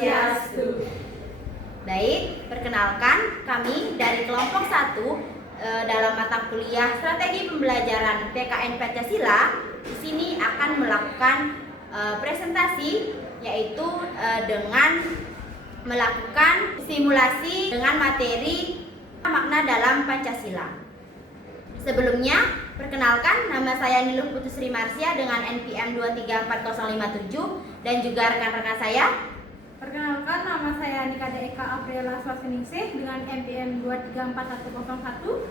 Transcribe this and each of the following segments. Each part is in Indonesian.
Swastiastu. Baik, perkenalkan kami dari kelompok 1 dalam mata kuliah Strategi Pembelajaran PKN Pancasila. Di sini akan melakukan presentasi, yaitu dengan melakukan simulasi dengan materi makna dalam Pancasila. Sebelumnya, perkenalkan, nama saya Niluh Putusri Marsya dengan NPM 2344057 dan juga rekan-rekan saya. Perkenalkan, nama saya Nikada Eka Apriela Swaseningsih dengan NPM 2341101.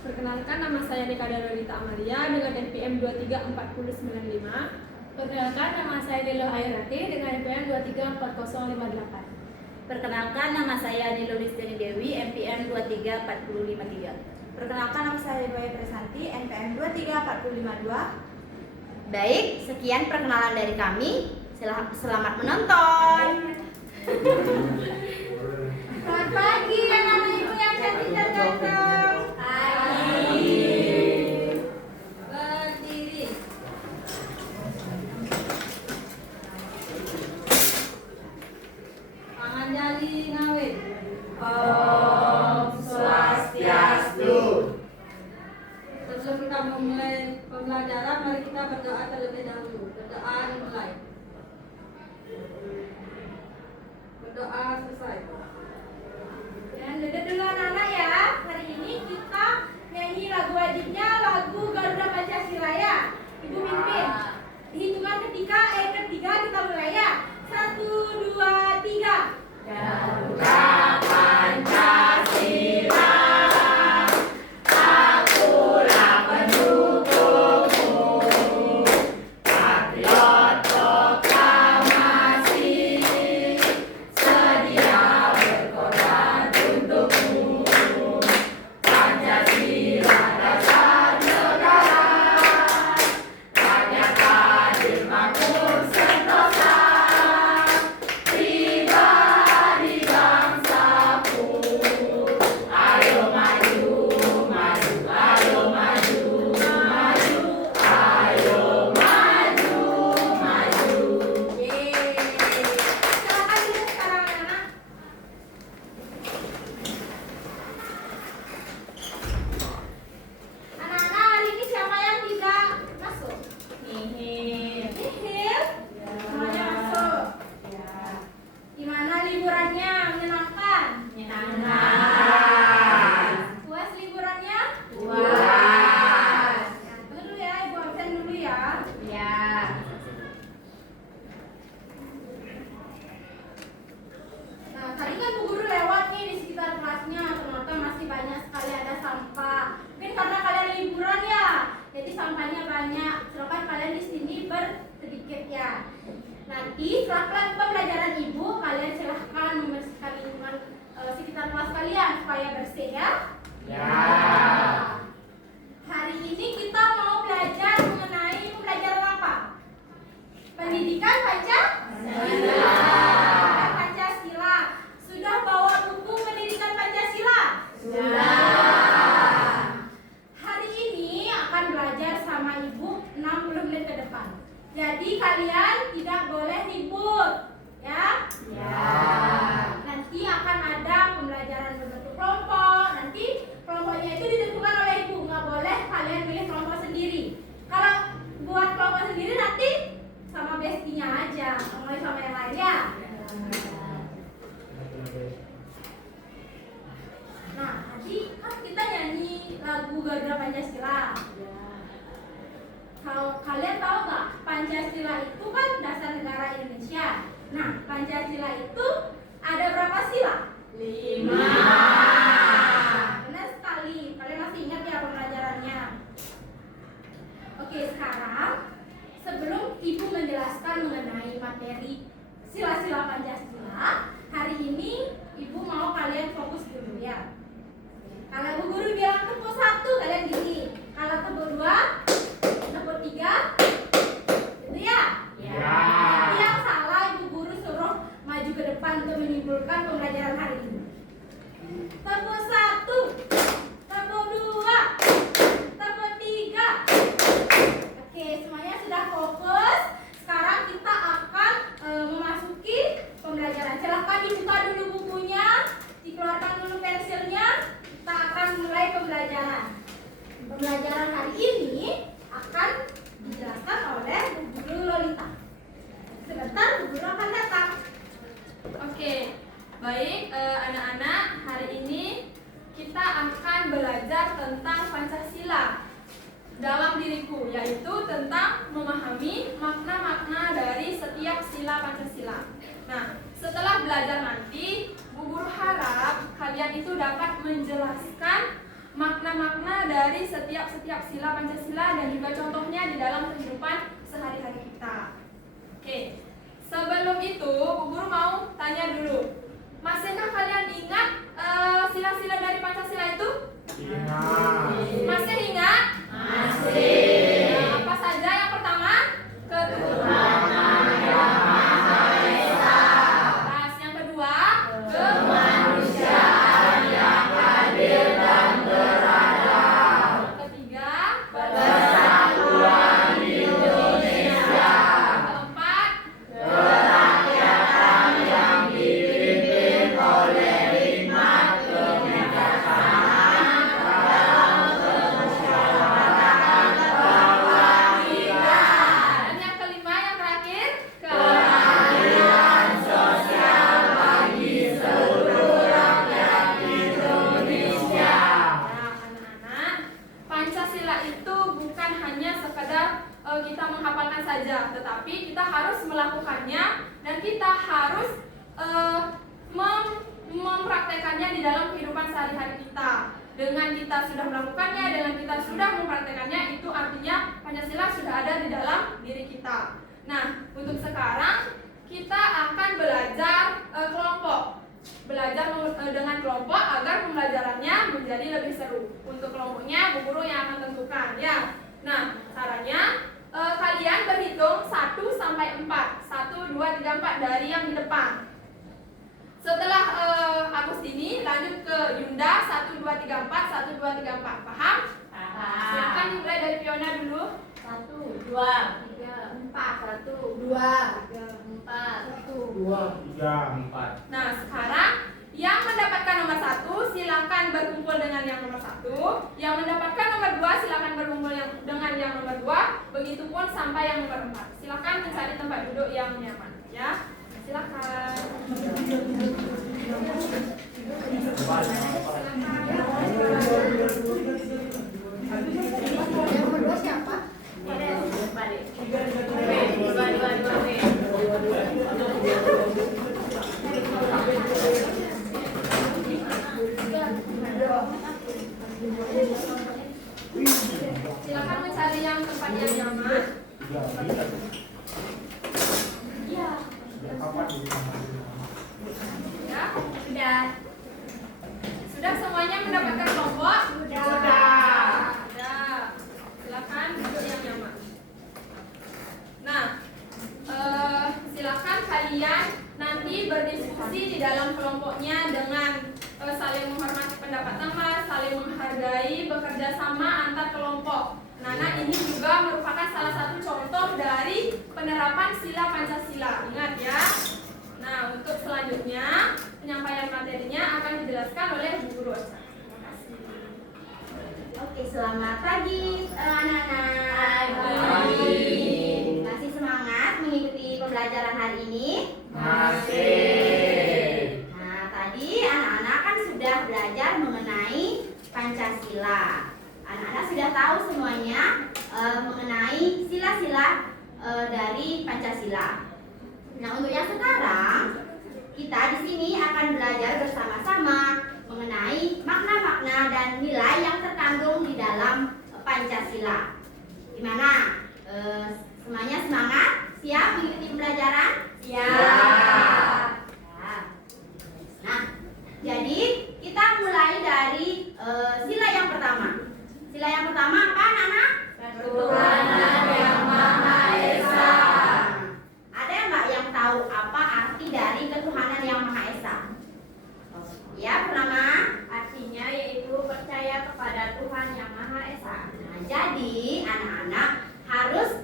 Perkenalkan, nama saya Nikada Lolita Amalia dengan NPM 234095. Perkenalkan, nama saya Niluh Airati dengan NPM 234058. Perkenalkan, nama saya Niluh Listiani Dewi, NPM 23453. Perkenalkan, nama saya Boya Presanti, NPM 23452. Baik, sekian perkenalan dari kami. Selamat menonton. Selamat pagi anak-anak ibu yang cantik dan ganteng. Pagi. Berdiri. Tangan jari ngawin. Om Swastiastu. Sebelum kita memulai pembelajaran, mari kita berdoa terlebih dahulu. Berdoa dimulai. Berdoa selesai. Dan duduk dulu anak-anak ya. Hari ini kita nyanyi lagu wajibnya, lagu Garuda Pancasila ya. Ibu pimpin. Hitungan ketiga kita mulai ya. 1, 2, 3. Garuda Pancasila, akulah pendukungmu, patriot proklamasi, sedia berkorban untukmu. Pancasila dasar negara, rakyat adil makmur sentosa, pribadi bangsaku. Ayo maju, maju, ayo maju, maju, ayo maju, maju. Silakan duduk sekarang anak-anak. Anak-anak, hari ini siapa yang tidak masuk? Nihil. Semuanya masuk. Gimana liburannya? Menyenangkan? Menyenangkan. Puas liburannya? Puas. Tunggu dulu ya, ibu absen dulu ya. Ya. Nah, tadi kan Bu Guru lewat nih di sekitar kelasnya, ternyata masih banyak sekali ada sampah. Mungkin karena kalian liburan ya, jadi sampahnya banyak. Silakan kalian di sini bersedikit ya. Nanti setelah pembelajaran ibu, kalian silahkan membersihkan lingkungan sekitar kelas kalian supaya bersih ya. Ya. Hari ini kita mau belajar mengenai pembelajaran apa? Pendidikan Pancasila. Pancasila. Sudah bawa buku pendidikan Pancasila? Sudah. Hari ini akan belajar sama ibu 60 menit ke depan. Jadi kalian tidak boleh libur, ya? Ya. Nanti akan ada pembelajaran berbentuk kelompok. Nanti kelompoknya itu ditentukan oleh ibu. Nggak boleh kalian pilih kelompok sendiri. Kalau buat kelompok sendiri nanti sama bestinya aja, mulai sama yang lain ya. Nah, tadi kan kita nyanyi lagu Garuda Pancasila. Kalau kalian tahu nggak, Pancasila itu kan dasar negara Indonesia. Nah, Pancasila itu ada berapa sila? 5. Benar sekali. Kalian masih ingat ya pembelajarannya? Oke, sekarang sebelum ibu menjelaskan mengenai materi sila-sila Pancasila, hari ini ibu mau kalian fokus dulu ya. Kalau Bu Guru bilang tepuk 1, kalian gini. Kalau tepuk 2, tepuk 3, gitu ya? Ya. Nanti yang salah Ibu Guru suruh maju ke depan untuk menyimpulkan pembelajaran hari ini. Tepuk 1, tepuk 2, tepuk 3. Oke, semuanya sudah fokus. Sekarang kita akan memasuki pembelajaran pembelajaran. Silahkan dibuka dulu bukunya, dikeluarkan dulu pensilnya. Kita akan mulai pembelajaran. Pembelajaran hari ini akan dijelaskan oleh Bu Guru Lolita. Sebentar Bu Guru akan datang. Oke, baik anak-anak, hari ini kita akan belajar tentang Pancasila dalam diriku, yaitu tentang memahami makna-makna dari setiap sila Pancasila. Nah, setelah belajar nanti, Bu Guru harap kalian itu dapat menjelaskan makna-makna dari setiap sila Pancasila dan juga contohnya di dalam kehidupan sehari-hari kita. Oke, sebelum itu Bu Guru mau tanya dulu, masihkah kalian ingat sila-sila dari Pancasila itu? Ingat. Masih ingat? Masih. Nah, apa saja yang pertama? Ketuhanan Yang Maha Esa. Pas yang kedua, Kemanusiaan yang adil dan beradab. ketiga, Persatuan Indonesia. keempat, Kerakyatan yang dipimpin oleh hikmat kebijaksanaan dalam kemusyawaratan perwakilan. dan yang kelima yang terakhir, Keadilan sosial bagi seluruh rakyat Indonesia. Nah, anak-anak, Pancasila itu bukan hanya sekedar kita menghafalkan saja, tetapi kita harus melakukannya dan kita harus mempraktekannya di dalam kehidupan sehari-hari kita. Dengan kita sudah melakukannya, dengan kita sudah mempraktekannya, itu artinya Pancasila sudah ada di dalam diri kita. Nah, untuk sekarang kita akan belajar kelompok. Belajar dengan kelompok agar pembelajarannya menjadi lebih seru. Untuk kelompoknya Bu Guru yang akan tentukan ya. Nah, caranya kalian berhitung 1 sampai 4. 1, 2, 3, 4 dari yang di depan. Setelah Agustini lanjut ke Yunda 1, 2, 3, 4. 1, 2, 3, 4. Paham? Silakan dimulai dari Fiona dulu. 1, 2, 3, 4. 1, 2, 3, 4. 2, 3, 4. Nah, sekarang yang mendapatkan nomor 1 silakan berkumpul dengan yang nomor 1. Yang mendapatkan nomor 2 silakan berkumpul dengan yang nomor 2. Begitupun sampai yang nomor 4. Silakan mencari tempat duduk yang nyaman ya. Silakan. Yang kedua siapa? Silakan mencari yang tempat yang nyaman. Iya. Ya, sudah. Sudah semuanya mendapatkan kelompok? Sudah. Silakan duduk yang nyaman. Nah, silakan kalian nanti berdiskusi di dalam kelompoknya dengan saling menghormati pendapat teman, saling menghargai, bekerja sama antar kelompok. Nah, ini juga merupakan salah satu contoh dari penerapan sila Pancasila. Ingat ya. Nah, untuk selanjutnya penyampaian materinya akan dijelaskan oleh Bu Guru Ocha. Terima kasih. Oke, selamat pagi anak-anak. Pagi. Masih semangat mengikuti pembelajaran hari ini? Masih. Nah, tadi anak-anak kan sudah belajar mengenai Pancasila. Anak-anak sudah tahu semuanya mengenai sila-sila dari Pancasila. Nah, untuk yang sekarang kita di sini akan belajar bersama-sama mengenai makna-makna dan nilai yang terkandung di dalam Pancasila. Gimana? Semuanya semangat? Siap mengikuti pembelajaran? Siap. Nah, jadi kita mulai dari sila yang pertama. Sila yang pertama apa, anak-anak? Ketuhanan Yang Maha Esa. Ada nggak yang tahu apa arti dari ketuhanan yang Maha Esa? Ya, Purnama. Artinya yaitu percaya kepada Tuhan Yang Maha Esa. Nah, jadi anak-anak harus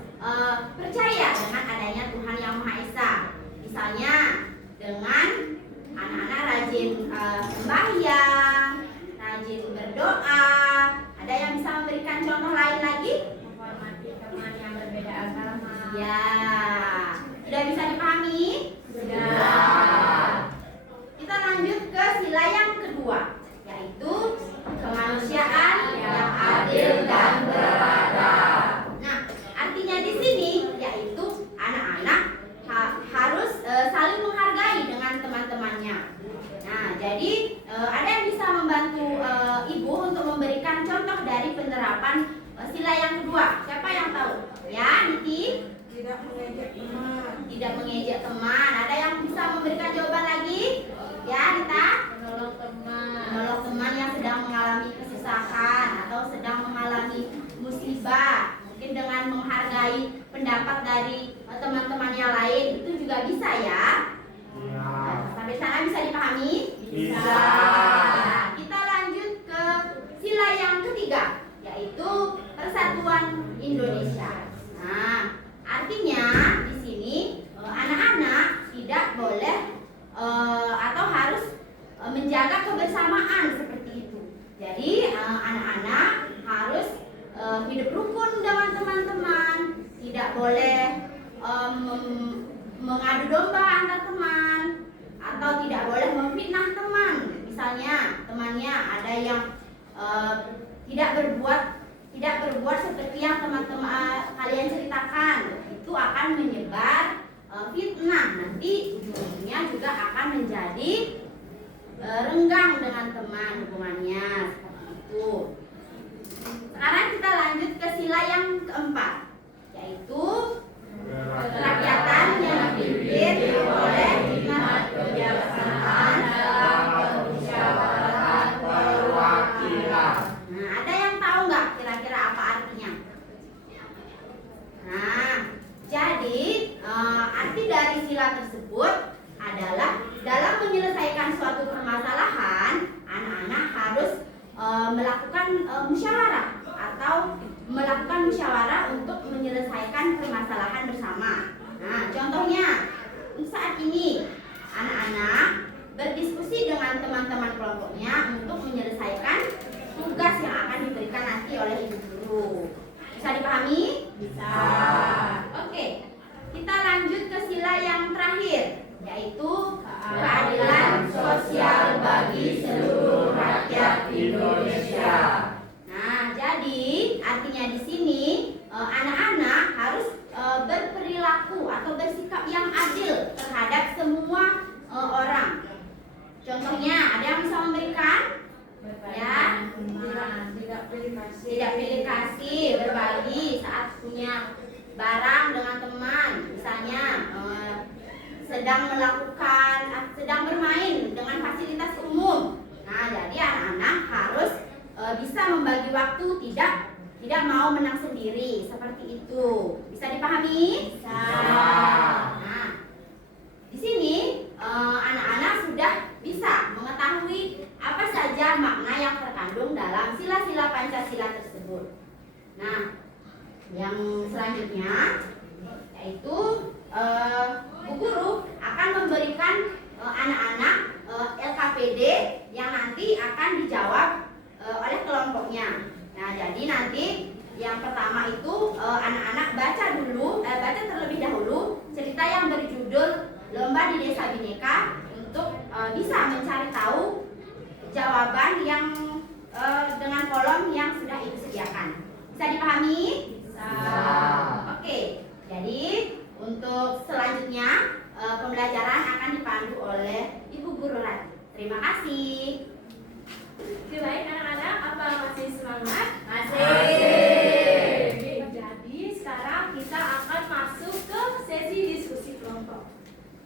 percaya dengan adanya Tuhan yang Maha Esa. Misalnya dengan Ya. Sudah bisa dipahami? Sudah. Kita lanjut ke sila yang kedua, yaitu kemanusiaan yang adil dan beradab. Nah, artinya di sini yaitu anak-anak harus saling menghargai dengan teman-temannya. Nah, jadi ada yang bisa membantu ibu untuk memberikan contoh dari penerapan sila yang kedua. Siapa yang tahu? Ya, Niti? Tidak mengejek teman. Tidak mengejek teman. Ada yang bisa memberikan jawaban lagi? Ya, Rita? Menolong teman. Menolong teman yang sedang mengalami kesusahan atau sedang mengalami musibah. Mungkin dengan menghargai pendapat dari teman-teman yang lain, itu juga bisa ya. Iya. Sampai sana bisa dipahami? Bisa. Nah, kita lanjut ke sila yang ketiga, yaitu Persatuan Indonesia. Nah, artinya di sini anak-anak tidak boleh atau harus menjaga kebersamaan seperti itu. Jadi anak-anak harus hidup rukun dengan teman-teman, tidak boleh mengadu domba antar teman, atau tidak boleh memfitnah teman. Misalnya temannya ada yang tidak berbuat seperti yang teman-teman kalian ceritakan, itu akan menyebar fitnah. Nanti ujungnya juga akan menjadi renggang dengan teman hubungannya seperti itu. Sekarang kita lanjut ke sila yang keempat, yaitu kerakyatan yang dipimpin oleh hikmat kebijaksanaan dalam permusyawaratan Perwakilan. Nah, ada yang tahu nggak kira-kira apa artinya? Nah, jadi arti dari sila tersebut adalah dalam menyelesaikan suatu permasalahan, anak-anak harus melakukan musyawarah atau melakukan musyawarah untuk menyelesaikan permasalahan bersama. Nah, contohnya saat ini anak-anak berdiskusi dengan teman-teman kelompoknya untuk menyelesaikan tugas yang akan diberikan nanti oleh ibu guru. Bisa dipahami? Bisa. Oke, kita lanjut ke sila yang terakhir, yaitu keadilan sosial bagi seluruh rakyat Indonesia. Nah, jadi artinya di sini anak-anak harus berperilaku atau bersikap yang adil terhadap semua orang. Contohnya, ada yang bisa memberikan? Ya, Tidak pilih kasih. tidak pilih kasih, berbagi saat punya barang dengan teman, misalnya sedang bermain dengan fasilitas umum. Nah, jadi anak-anak harus bisa membagi waktu, tidak mau menang sendiri, seperti itu. Bisa dipahami? Bisa. Nah, di sini anak-anak sudah bisa mengetahui apa saja makna yang terkandung dalam sila-sila Pancasila tersebut. Nah, yang selanjutnya yaitu Bu Guru akan memberikan anak-anak LKPD yang nanti akan dijawab oleh kelompoknya. Nah, jadi nanti yang pertama itu anak-anak baca terlebih dahulu cerita yang berjudul Lomba di Desa Bineka untuk bisa mencari tahu jawaban yang dengan kolom yang sudah Ibu sediakan. Bisa dipahami? Bisa. Oke, jadi untuk selanjutnya pembelajaran akan dipandu oleh Ibu Guru Rati. Terima kasih. Baik anak-anak, apa masih semangat? Masih. Jadi sekarang kita akan masuk ke sesi diskusi kelompok.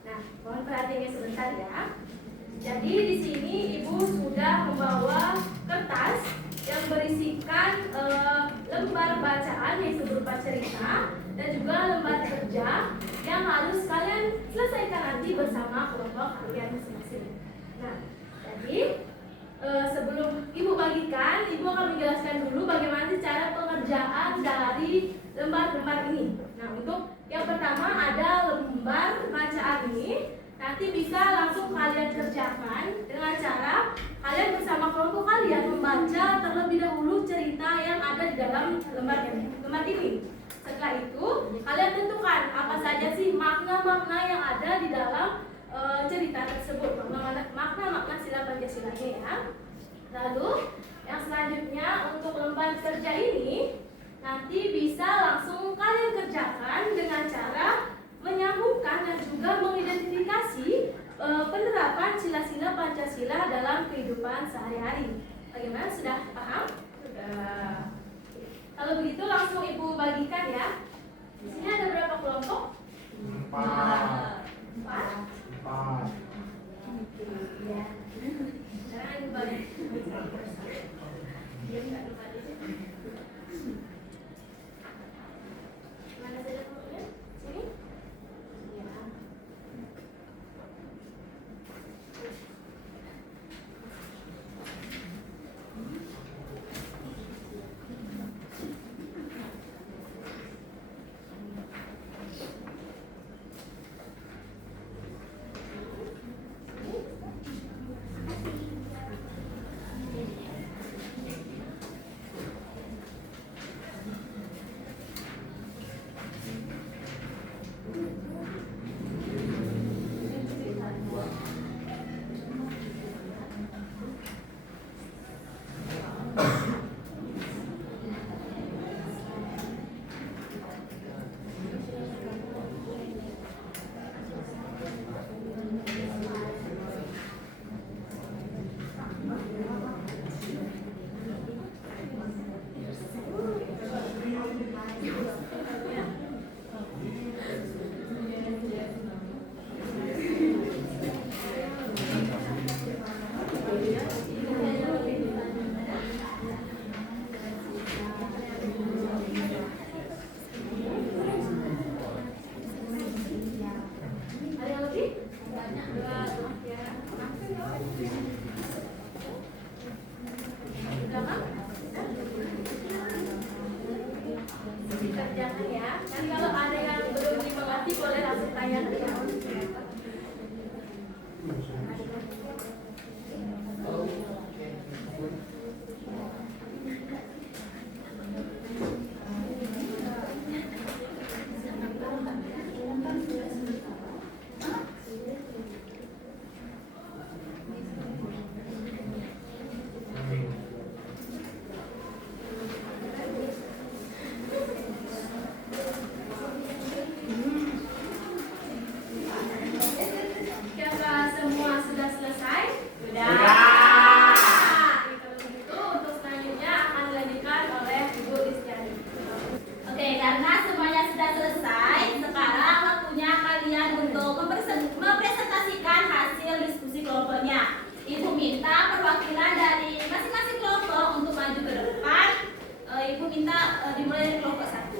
Nah, mohon perhatiannya sebentar ya. Jadi di sini Ibu sudah membawa kertas yang berisikan lembar bacaan yaitu berupa cerita dan juga lembar kerja yang harus kalian selesaikan nanti bersama kelompok kalian masing-masing. Nah, jadi sebelum Ibu bagikan, Ibu akan menjelaskan dulu bagaimana cara pengerjaan dari lembar-lembar ini. Nah, untuk yang pertama ada lembar bacaan ini. Nanti bisa langsung kalian kerjakan dengan cara kalian bersama kelompok kalian membaca terlebih dahulu cerita yang ada di dalam lembar ini. Setelah itu, kalian tentukan apa saja sih makna-makna yang ada di dalam cerita tersebut, makna-makna sila Pancasilanya ya. Lalu, yang selanjutnya untuk lembar kerja ini nanti bisa langsung kalian kerjakan dengan cara menyambungkan dan juga mengidentifikasi penerapan sila-sila Pancasila dalam kehidupan sehari-hari. Bagaimana? Sudah paham? Sudah. Kalau begitu langsung Ibu bagikan ya. Di sini ada berapa kelompok? 4. 4. Ya. Sekarang Ibu bagi. Mana saja kelompoknya? Sini? Ya. Ada yang lebih? Banyak. Ya. Sudah kan? Dikerjakan ya. Dan kalau ada yang belum dimengerti boleh langsung tanya ke saya. Apakah semua sudah selesai? Sudah. Oke, kalau begitu untuk selanjutnya akan dilanjutkan oleh Ibu Listiani. Oke, karena semuanya sudah selesai, sekarang waktunya kalian untuk mempresentasikan hasil diskusi kelompoknya. Ibu minta perwakilan dari masing-masing kelompok untuk maju ke depan. Ibu minta dimulai dari kelompok 1.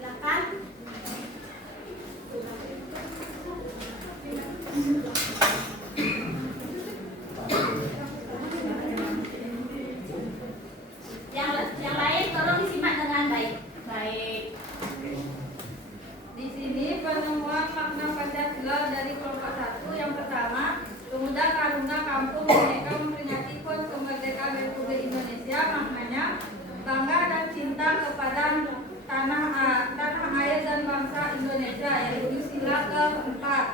Silakan. Yang lain tolong disimak dengan baik. Baik. Di sini penemuan makna Pancasila dari kelompok 1 yang pertama, Pemuda Karuna Kampung Merdeka memperingati HUT kemerdekaan Republik Indonesia, maknanya bangga dan cinta kepada tanah air dan bangsa Indonesia, yaitu sila keempat.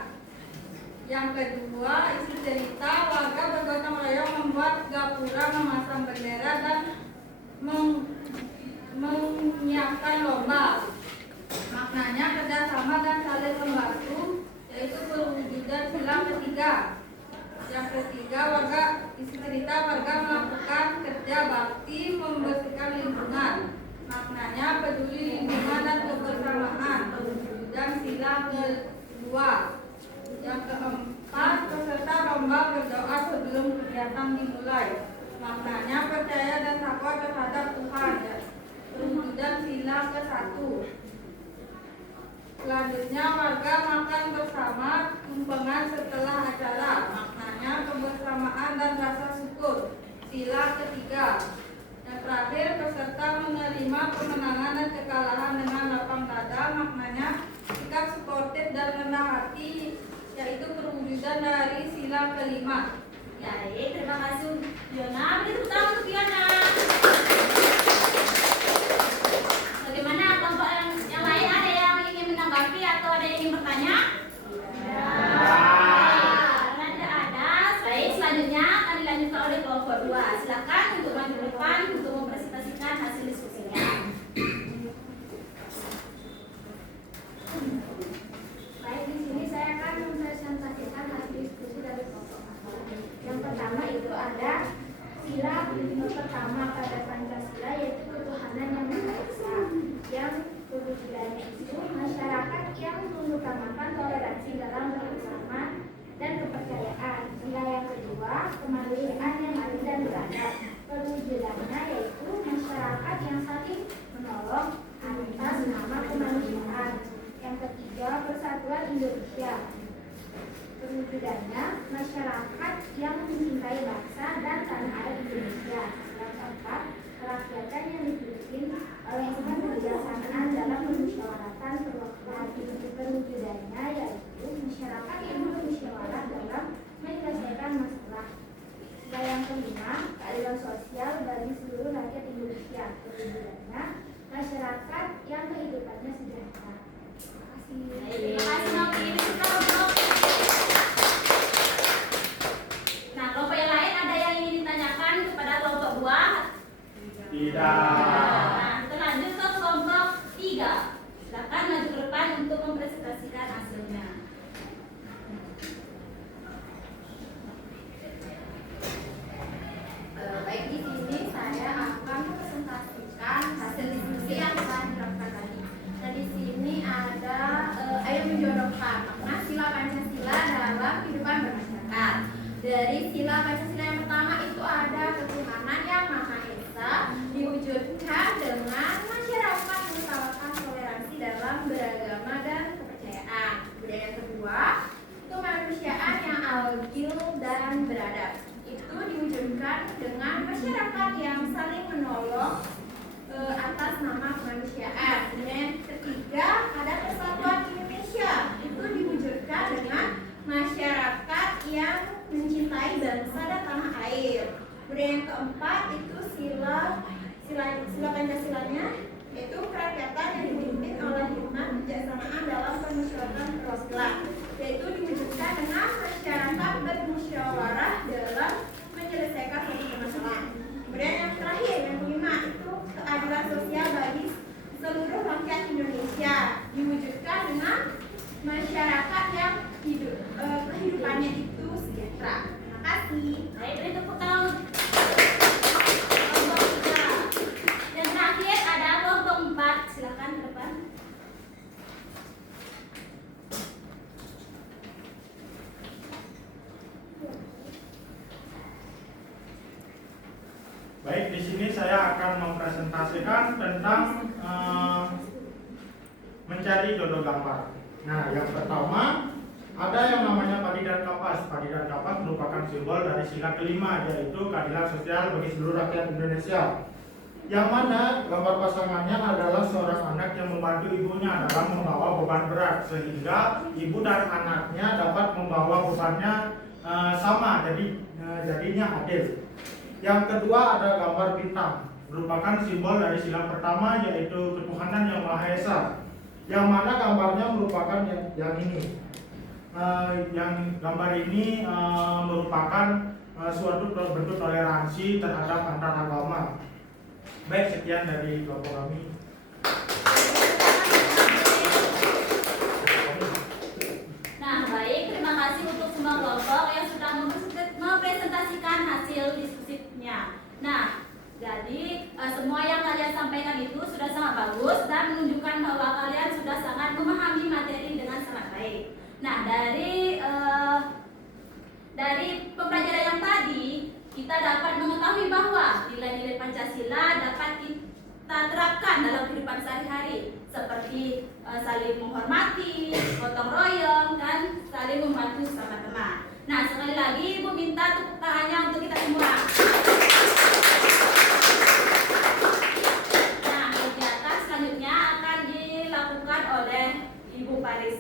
Yang kedua, isi cerita warga bergotong royong membuat gapura, memasang bendera dan menyiapkan lomba. Maknanya kerjasama dan saling membantu, yaitu perwujudan sila ketiga. Yang ketiga, isi cerita warga melakukan kerja bakti membersihkan lingkungan. Maknanya peduli lingkungan dan kebersamaan, perwujudan sila kedua. Yang keempat, peserta lomba berdoa sebelum kegiatan dimulai. Maknanya percaya dan takwa terhadap Tuhan, perwujudan sila ke-1. Selanjutnya, warga makan bersama tumpengan setelah acara. Maknanya kebersamaan dan rasa syukur, sila ketiga. Yang terakhir, peserta menerima kemenangan dan kekalahan dengan lapang dada. Maknanya sikap sportif dan rendah hati, yaitu perwujudan dari sila ke-5. Baik, terima kasih Fiona. Beri tepuk tangan untuk Fiona. Bagaimana kelompok yang lain? ketiganya, masyarakat yang mencintai bangsa dan tanah air Indonesia. Yang keempat, kerakyatan yang dipimpin oleh kebijaksanaan dalam permusyawaratan perwujudannya, yaitu masyarakat yang bermusyawarah dalam menyelesaikan masalah. Dan yang kelima, keadilan sosial bagi seluruh rakyat Indonesia. Perwujudannya, masyarakat yang kehidupannya sejahtera. Terima kasih Novi. Nah, kelompok yang lain ada yang ingin ditanyakan kepada kelompok 2? Tidak. Nah, kita lanjut ke kelompok 3. Silakan maju ke depan untuk mempresentasikan hasilnya. Baik, di sini saya akan mempresentasikan hasil diskusi yang telah dilakukan tadi. Nah, di sini ada ayo menjodohkan makna sila Pancasila dalam kehidupan bermasyarakat. Dari sila Pancasila yang pertama itu ada ketuhanan yang Maha Esa, diwujudkan dengan masyarakat mengutamakan toleransi dalam beragama dan kepercayaan. Kemudian yang kedua itu kemanusiaan yang adil dan beradab. Itu diwujudkan dengan masyarakat yang saling menolong atas nama kemanusiaan. Kemudian yang ketiga ada persatuan Indonesia. Itu diwujudkan dengan masyarakat yang mencintai bangsa dan tanah air. Kemudian yang keempat itu sila Pancasilanya, yaitu kerakyatan yang dipimpin oleh hikmat kebijaksanaan dalam permusyawaratan perwakilan, yaitu diwujudkan dengan masyarakat bermusyawarah dalam menyelesaikan suatu permasalahan. Kemudian yang terakhir, yang kelima itu keadilan sosial bagi seluruh rakyat Indonesia, diwujudkan dengan masyarakat yang kehidupannya itu sejahtera. Terima kasih. Baik, beri tepuk tangan. Kelompok 3. Dan terakhir ada kelompok 4. Silakan ke depan. Baik, di sini saya akan mempresentasikan tentang mencari jodoh gambar. Nah, yang pertama ada yang namanya padi dan kapas. Padi dan kapas merupakan simbol dari sila kelima, yaitu keadilan sosial bagi seluruh rakyat Indonesia. Yang mana gambar pasangannya adalah seorang anak yang membantu ibunya dalam membawa beban berat, sehingga ibu dan anaknya dapat membawa bebannya sama, jadinya adil. Yang kedua ada gambar bintang, merupakan simbol dari sila pertama, yaitu ketuhanan yang Maha Esa. Yang mana gambarnya merupakan yang ini. Yang gambar ini merupakan suatu bentuk toleransi terhadap antar agama. Baik, sekian dari kelompok kami. Nah, baik, terima kasih untuk semua kelompok yang sudah mempresentasikan hasil diskusinya. Nah, jadi semua yang kalian sampaikan itu sudah sangat bagus dan menunjukkan bahwa kalian sudah sangat memahami materi dengan sangat baik. Nah, dari pembelajaran yang tadi kita dapat mengetahui bahwa nilai-nilai Pancasila dapat kita terapkan dalam kehidupan sehari-hari, seperti saling menghormati, gotong royong, dan saling membantu sesama teman. Nah, sekali lagi Ibu minta tepuk tangannya untuk kita semua. Nah, kegiatan selanjutnya akan dilakukan oleh Ibu Paris.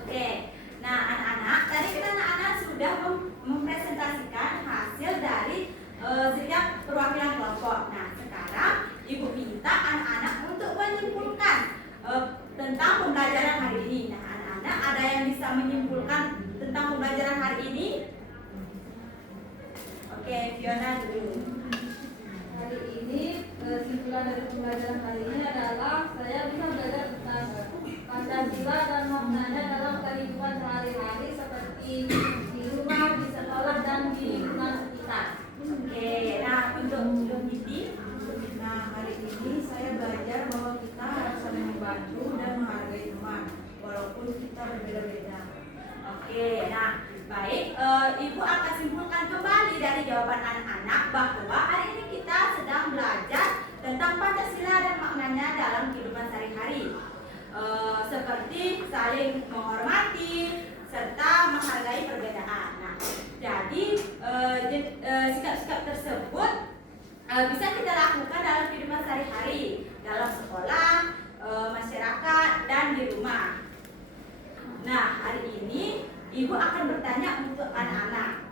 Oke. Nah, anak-anak, tadi kita anak-anak sudah mempresentasikan hasil dari setiap perwakilan kelompok. Nah, sekarang Ibu minta anak-anak untuk menyimpulkan tentang pembelajaran hari ini. Nah, anak-anak ada yang bisa menyimpulkan tentang pembelajaran hari ini? Oke, Fiona dulu. Hari ini kesimpulan dari pembelajaran hari ini adalah saya bisa belajar tentang Pancasila dan maknanya dalam kehidupan sehari-hari seperti di rumah, di sekolah, dan di lingkungan sekitar. Oke, nah untuk Yogiti. Nah, hari ini saya belajar bahwa kita harus saling membantu dan menghargai teman, walaupun kita berbeda-beda. Oke, nah baik, Ibu akan simpulkan kembali dari jawaban anak-anak bahwa hari ini kita sedang belajar tentang Pancasila dan maknanya dalam kehidupan sehari-hari, seperti saling menghormati, serta menghargai perbedaan. Nah, jadi sikap-sikap tersebut bisa kita lakukan dalam kehidupan sehari-hari, dalam sekolah, masyarakat, dan di rumah. Nah, hari ini Ibu akan bertanya untuk anak-anak,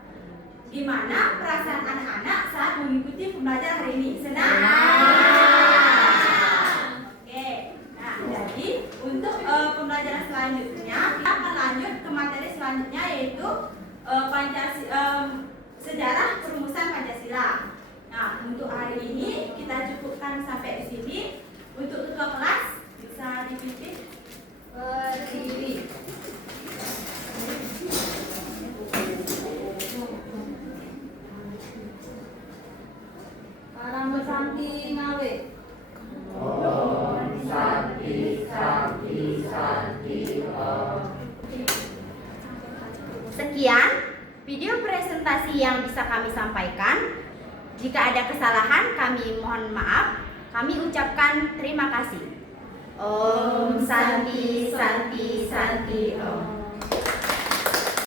gimana perasaan anak-anak saat mengikuti pembelajaran hari ini? Senang? Oke. Nah, jadi untuk pembelajaran selanjutnya kita akan lanjut ke materi selanjutnya, yaitu sejarah perumusan Pancasila. Nah, untuk hari ini kita cukupkan sampai di sini. Untuk ketua kelas bisa dipimpin. Berdiri. Parang bersanti ngawe. Sekian video presentasi yang bisa kami sampaikan. Jika ada kesalahan, kami mohon maaf. Kami ucapkan terima kasih. Om Santi Santi Santi Om.